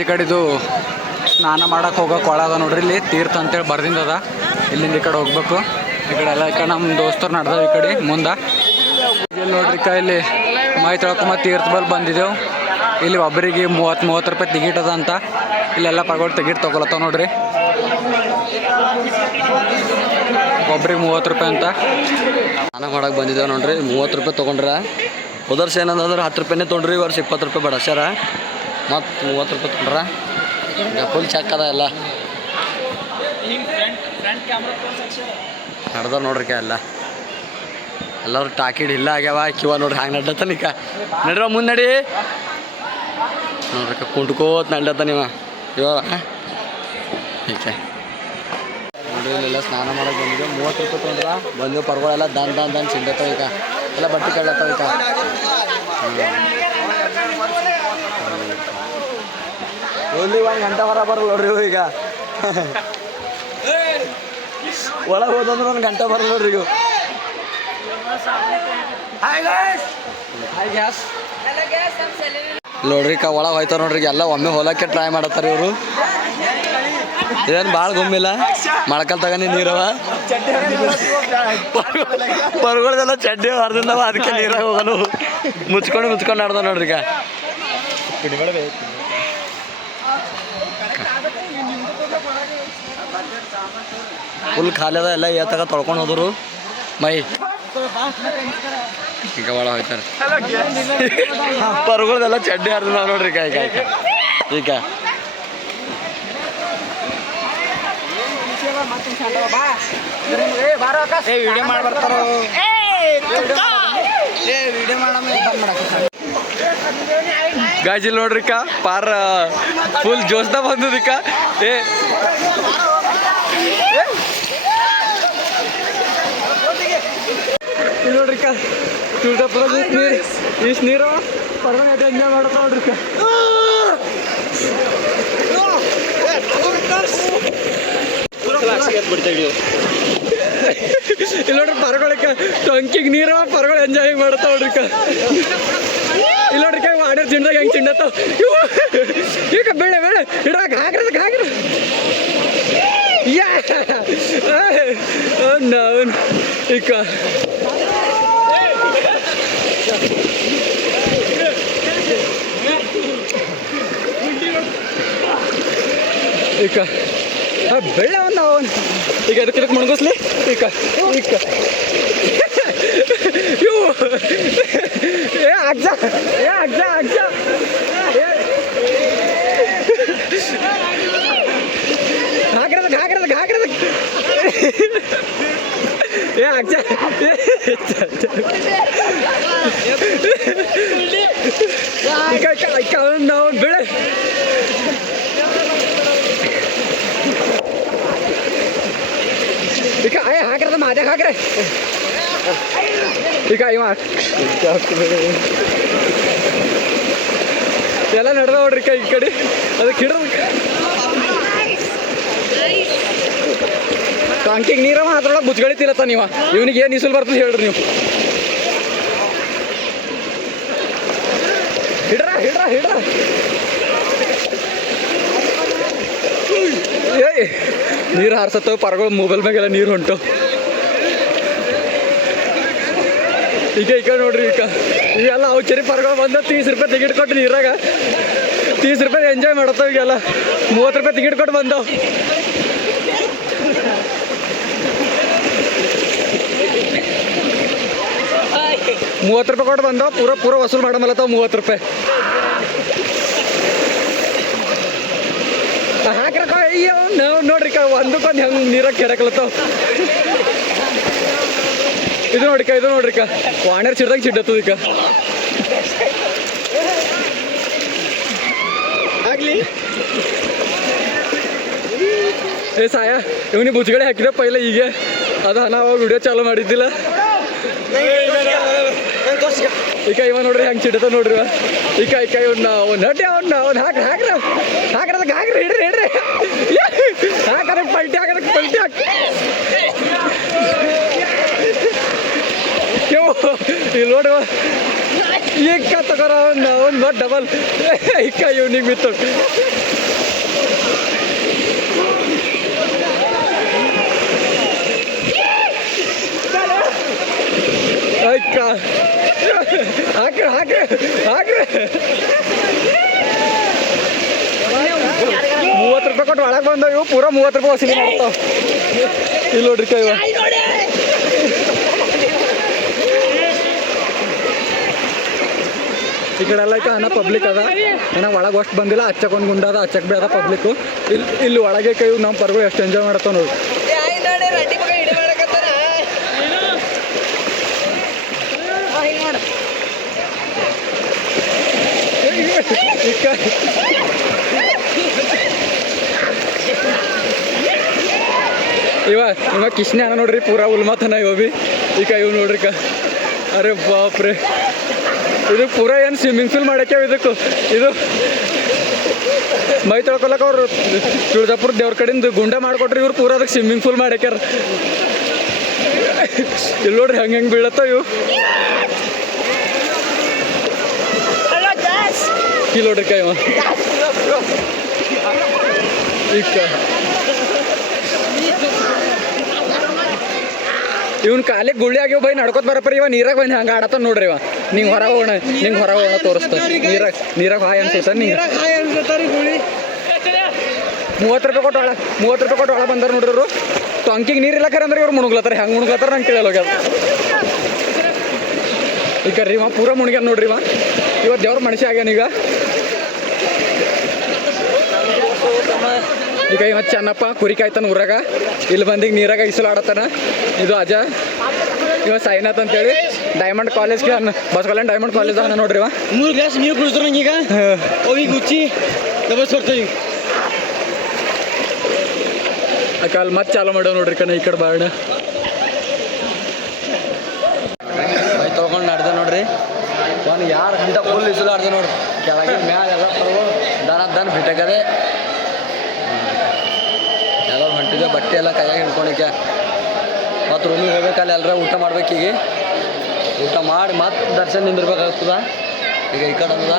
ಈ ಕಡೆದು ಸ್ನಾನ ಮಾಡಕ್ಕೆ ಹೋಗೋಕೆ ಒಳಗ ನೋಡ್ರಿ, ಇಲ್ಲಿ ತೀರ್ಥ ಅಂತೇಳಿ ಬರ್ದಿಂದದ. ಇಲ್ಲಿಂದ ಈ ಕಡೆ ಹೋಗ್ಬೇಕು. ಈ ಕಡೆ ಎಲ್ಲ ಈ ಕಡೆ ನಮ್ಮ ದೋಸ್ತರು ನಡೆದವು ಈ ಕಡೆ ಮುಂದೆ. ಇಲ್ಲಿ ನೋಡ್ರಿ ಇಲ್ಲಿ ಮೈ ತೊಳ್ಕೊಂಬ ತೀರ್ಥ ಬಲ್ ಬಂದಿದ್ದೆವು. ಇಲ್ಲಿ ಒಬ್ಬರಿಗೆ 30 ರೂಪಾಯಿ ಟಿಕೆಟ್ ಅದ ಅಂತ. ಇಲ್ಲೆಲ್ಲ ಪರ್ಗಳು ಟಿಕೆಟ್ ತೊಗೊಳತ್ತಾವ ನೋಡ್ರಿ. ಒಬ್ರಿಗೆ 30 ರೂಪಾಯಿ ಅಂತ. ಸ್ನಾನ ಮಾಡಕ್ಕೆ ಬಂದಿದ್ದೇವೆ ನೋಡ್ರಿ. 30 ರೂಪಾಯಿ ತೊಗೊಂಡ್ರ. ಹೋದ ವರ್ಷ ಏನಂದ್ರೆ 10 ರೂಪಾಯಿನೇ ತೊಗೊಂಡ್ರಿ. ಈ ವರ್ಷ 20 ರೂಪಾಯಿ ಬಡಸ್ಯಾರ. ಮತ್ತು 30 ರೂಪಾಯಿ ತೊಗೊಂಡ್ರ. ಈಗ ಫುಲ್ ಚೆಕ್ ಅದ ಎಲ್ಲ ನಡ್ದ ನೋಡ್ರಿ ಎಲ್ಲ. ಎಲ್ಲರೂ ಟಾಕಿಡ್ ಇಲ್ಲ ಆಗ್ಯಾವ. ಕಿವ ನೋಡ್ರಿ ಹ್ಯಾಂಗೆ ನಡ್ಡತ್ತಾನಿಕ. ನಡ್ರ ಮುಂದೆ ನಡಿ ನೋಡ್ರಿ ಕುಂಟ್ಕೋತ ನಡ್ಡತ್ತ ನೀವ ಇವಾಗ. ಈಕೆ ನೋಡ್ರಿ ಇಲ್ಲೆಲ್ಲ ಸ್ನಾನ ಮಾಡಕ್ಕೆ ಬಂದಿದ್ದೆ. 30 ರೂಪಾಯಿ ತೊಗೊಂಡ್ರ. ಬಂದು ಪರ್ಗಳೆಲ್ಲ ದಾನ್ ಚಿಂದತ್ತಾವ. ಈಗ ಎಲ್ಲ ಬಟ್ಟೆ ಕಳ್ಳತ್ತಾವ. ಈಗ ಓನ್ಲಿ 1 ಗಂಟೆ ಹೊರ ಬರಲ್ಲ ನೋಡ್ರಿ. ಈಗ ಒಳಗೆ ಹೋದಂದ್ರೆ 1 ಗಂಟೆ ಬರಲ್ಲ ನೋಡ್ರಿ. ಈಗ ನೋಡ್ರಿ ಒಳಗೆ ಹೋಯ್ತಾರ ನೋಡ್ರಿ. ಎಲ್ಲ ಒಮ್ಮೆ ಹೊಲಕ್ಕೆ ಟ್ರೈ ಮಾಡತ್ತಾರ ಇವರು. ಇದೇನು ಭಾಳ ಗೊಮ್ಮಿಲ್ಲ. ಮಳಕಲ್ ತಗೊಂಡು ನೀರವ ಪರ್ಗಳದೆಲ್ಲ ಚಡ್ಡಿ ಹೊರದಿಂದವ. ಅದಕ್ಕೆ ನೀರಾಗ ಹೋಗಲು ಮುಚ್ಕೊಂಡು ನಡ್ದ ನೋಡ್ರಿ. ಈಗ ಫುಲ್ ಖಾಲಿ ಅದ. ಎಲ್ಲ ಏತಾಗ ತೊಳ್ಕೊಂಡು ಹೋದ್ರು ಮೈ. ಈಗ ಒಳ ಹೋಯ್ತಾರೆ ಪರ್ಗಳದೆಲ್ಲ ಚಡ್ಡಿ ಹರಿದ ನೋಡ್ರಿ. ಈಗ ವಿಡಿಯೋ ಮಾಡಿ ಬರ್ತಾರ. ಗಾಜಿಲ್ ನೋಡ್ರಿ ಪಾರ ಫುಲ್ ಜೋಸ್ದ ಬಂದದಿಕ್ಕ. ಇಲ್ಲಿ ನೋಡ್ರಿ ತುಳ್ದಪ್ಪುರ ಇಷ್ಟು ನೀರು ಪರ್ವ ಎಂಜಾಯ್ ಮಾಡತ್ತ ನೋಡ್ರಿ. ಇಲ್ಲಿ ನೋಡ್ರಿ ಪರ್ಗೊಳಕ್ಕೆ ಟಂಕಿಗೆ ನೀರು ಪರ್ಗಳು ಎಂಜಾಯ್ ಮಾಡತ್ತ ನೋಡ್ರಿ. ಇಲ್ಲಿ ನೋಡ್ರಿ ವಾಡರ್ ಚಿಂದಾಗ ಹೆಂಗೆ ಚಿಂಡತ್ತವ. ಈಗ ಬೇಳೆ ಇಡಕ್ಕೆ ಹಾಕ್ರಿ. ನವನ್ ಈಗ ಬೆಳ್ಳ ನಾವು ಈಗ ಅದಕ್ಕೆ ಮುಣಗಿಸ್ಲಿ. ಈಗ ಇವು ಅಜ್ಜ ಹಾಕಿರೋದಕ್ಕೆ ಅಜ್ಜ ನಾವು ಬೆಳೆ ಈಗ ಹಾಕಿರದ ಮಾದ್ಯಾಗ ಹಾಕ್ರೆ. ಈಗ ಇವ ಎಲ್ಲ ನಡೆದ ನೋಡ್ರಿ. ಈ ಕಡೆ ಅದಕ್ಕೆ ಹಿಡಿದು ಟಾಂಕಿಗೆ ನೀರವ ಅದ್ರೊಳಗೆ ಬುಚ್ಗಳಿತಿಲ್ಲತ್ತ. ನೀವು ಇವನಿಗೆ ಏನು ಇಸುಲ್ ಬರ್ತದೆ ಹೇಳ್ರಿ. ನೀವು ಹಿಡ್ರ ನೀರು ಹಾರ್ಸತ್ತವ. ಪರಗಳು ಮೊಬೈಲ್ ಮ್ಯಾಗೆಲ್ಲ ನೀರು ಹೊಂಟು. ಈಗ ನೋಡ್ರಿ. ಈಗೆಲ್ಲ ಔಚರಿ ಪರ್ಗಳು ಬಂದ 30 ರೂಪಾಯಿ ಟಿಕೆಟ್ ಕೊಟ್ಟು ನೀರಾಗ 30 ರೂಪಾಯಿ ಎಂಜಾಯ್ ಮಾಡತ್ತವ. ಈಗೆಲ್ಲ 30 ರೂಪಾಯಿ ಟಿಕೆಟ್ ಕೊಟ್ಟು ಬಂದವು. $30 ಕೊಟ್ಟು ಬಂದವು. ಪೂರ ವಸೂಲು ಮಾಡಮಲ್ಲತ್ತವ. $30 ಹಾಕ್ರಕ್ಕ. ಅಯ್ಯೋ ನೋಡ್ರಿ ಒಂದಕ್ಕೊಂದು ಹೆಂಗೆ ನೀರಾಗ ಕೆರಕಲತ್ತಾವ. ಇದು ನೋಡ್ರಿಕ ವಾಣರ್ ಚಿಡ್ದಾಗ ಚಿಡ್ಡತ್ತದ. ಈಗ ಆಗ್ಲಿ ಸಾಯ ಇವನಿಗೆ ಬುಜ್ಗಡೆ ಹಾಕಿದ ಪೈಲ. ಈಗ ಅದು ನಾವು ವಿಡಿಯೋ ಚಾಲು ಮಾಡಿದ್ದಿಲ್ಲ. ಈಗ ಇವ ನೋಡ್ರಿ ಹೆಂಗೆ ಚಿಡ್ಡತ್ತ ನೋಡ್ರಿ. ಈಗ ನಟಿ ಅವ್ನು ಹಾಕ್ರಿ ಹಿಡ್ರಿ ಹಾಕದಕ್ಕೆ ಪಲ್ಟಿ ಹಾಕಿ ಇಲ್ಲಿ ನೋಡುವ. ಈಗ ತಗೋರ ಅವ್ನು ಡಬಲ್ ಈಗ ಇವ್ನಿಗೆ ಬಿತ್ತು. ಹಾಕ್ರಿ ಹಾಕ್ರಿ ಹಾಕ್ರಿ 30 ರೂಪಾಯಿ ಕೊಟ್ಟು ಒಳಗೆ ಬಂದವು ಇವು ಪೂರ 30 ರೂಪಾಯಿ ವಸೂಲಿ ಮಾಡ್ತಾವ ಇಲ್ಲಿ ನೋಡ್ರಿ ಕೈ ಈ ಕಡೆ ಎಲ್ಲ ಅನ್ನ ಪಬ್ಲಿಕ್ ಅದ ಏನೋ ಒಳಗೆ ಅಷ್ಟು ಬಂದಿಲ್ಲ ಹಚ್ಚಕ್ಕೊಂದು ಗುಂಡ ಅದ ಹಚ್ಚಕ್ಕೆ ಬಿ ಅದ ಪಬ್ಲಿಕ್ಕು ಇಲ್ಲಿ ಒಳಗೆ ಕೈ ನಮ್ಮ ಪರ್ಗಳು ಎಷ್ಟು ಎಂಜಾಯ್ ಮಾಡ್ತಾವ ನೋಡಿ ಇವ ಕಿಶ್ನೆ ಅನ್ನ ನೋಡ್ರಿ ಪೂರಾ ಉಲ್ಮಾತನ ಇವ ಬಿ ಈಗ ಇವ್ ನೋಡ್ರಿ ಅರೆ ಬಾಪ್ರೆ ಇದು ಪೂರಾ ಏನು ಸ್ವಿಮ್ಮಿಂಗ್ ಪೂಲ್ ಮಾಡಕ್ಕೆ ಇದಕ್ಕೂ ಇದು ಮೈ ತೊಳ್ಕೊಳಕ್ಕೆ ಅವ್ರು ತುಳಜಾಪುರ ದೇವ್ರ ಕಡೆಯಿಂದ ಗುಂಡ ಮಾಡಿಕೊಟ್ರಿ ಇವ್ರು ಪೂರಾ ಅದಕ್ಕೆ ಸ್ವಿಮ್ಮಿಂಗ್ ಪೂಲ್ ಮಾಡ್ಯಾಕ್ಯಾರ ಇಲ್ಲಿ ನೋಡ್ರಿ ಹೆಂಗೆ ಬೀಳತ್ತಾವ ಇವು ಇಲ್ಲಿ ನೋಡ್ರಿ ಕೈ ಈಗ ಇವ್ನ ಕಾಲಿಗೆ ಗುಳ್ಳಿ ಆಗ್ಯವ ಬೈ ನಡ್ಕೋತ ಬರಪ್ಪ ಇವ ನೀರಾಗ ಬಂದು ಹಂಗೆ ಆಡತ್ತ ನೋಡ್ರಿ ಇವ ನಿಂಗೆ ಹೊರಗೆ ಹೋಗೋಣ ತೋರಿಸ್ತ ನೀರಾಗ ಹಾಯ್ ಅನ್ಸುತ್ತ ನೀರು 30 ರೂಪಾಯಿ ಕೊಟ್ಟು ಒಳಗೆ ಬಂದಾರ ನೋಡ್ರಿ ಇವರು ಟೊಂಕಿಗೆ ನೀರು ಇಲ್ಲ ಖರೆ ಅಂದ್ರೆ ಇವ್ರು ಮುಣಗ್ಲತ್ತಾರ ಹೆಂಗೆ ಮುಣಗ್ಲತ್ತಾರ ನಂಗೆ ಕೇಳಲ್ಲ ಹೋಗ್ಯದ ಈಗ ರೀ ಇವ ಪೂರ ಮುಣಗ್ಯಾನ ನೋಡ್ರಿ ಇವತ್ತು ದೇವ್ರ ಮನುಷ್ಯ ಆಗ್ಯಾನ ಈಗ ಇವತ್ತು ಚೆನ್ನಪ್ಪ ಕುರಿ ಕಾಯ್ತಾನ ಊರಾಗ ಇಲ್ಲಿ ಬಂದಿಗೆ ನೀರಾಗ ಇಸಲಾಡತ್ತಾನ ಇದು ಅಜ ಇವ ಸಾಯಿನಾಥ್ ಅಂತೇಳಿ ಡೈಮಂಡ್ ಕಾಲೇಜ್ಗೆ ಬಸವಕಲ್ಯಾಣ ಡೈಮಂಡ್ ಕಾಲೇಜ್ ಅನ್ನ ನೋಡ್ರಿ 3 ಗ್ಲಾಸ್ ನೀರು ಕುಡಿಸ್ತಾರ ನಂಗೆ ಈಗ ಹುಚ್ಚಿ ಡಬಲ್ಸ್ ಕೊಡ್ತೀವಿ ಅಕ್ಕ ಅಲ್ಲಿ ಮತ್ತೆ ಚಾಲು ಮಾಡ್ಯಾವ ನೋಡ್ರಿ ಈ ಕಡೆ ಬಾರಣ ಬೈ ತೊಗೊಂಡು ನಡ್ದೆ ನೋಡ್ರಿ ಒಂದು 2 ಗಂಟೆ ಫುಲ್ ಇಸಲಾಡ್ದೆ ನೋಡ್ರಿ ಕೆಳಗೆ ಮ್ಯಾಲ ಎಲ್ಲ ದನ ಬಿಟ್ಟಕದೆ ಎಲ್ಲ ಹೊಂಟಿದೆ ಬಟ್ಟೆ ಎಲ್ಲ ಕೈಯಾಗ ಹಿಡ್ಕೊಳಿಕೆ ಮತ್ತು ರೂಮಿಗೆ ಹೋಗ್ಬೇಕಲ್ಲ ಎಲ್ಲರ ಊಟ ಮಾಡ್ಬೇಕೀಗ ಊಟ ಮಾಡಿ ಮತ್ತೆ ದರ್ಶನ ನಿಂದಿರ್ಬೇಕಾಗ್ತದ ಈಗ ಈ ಕಡೆ ಅನ್ನದ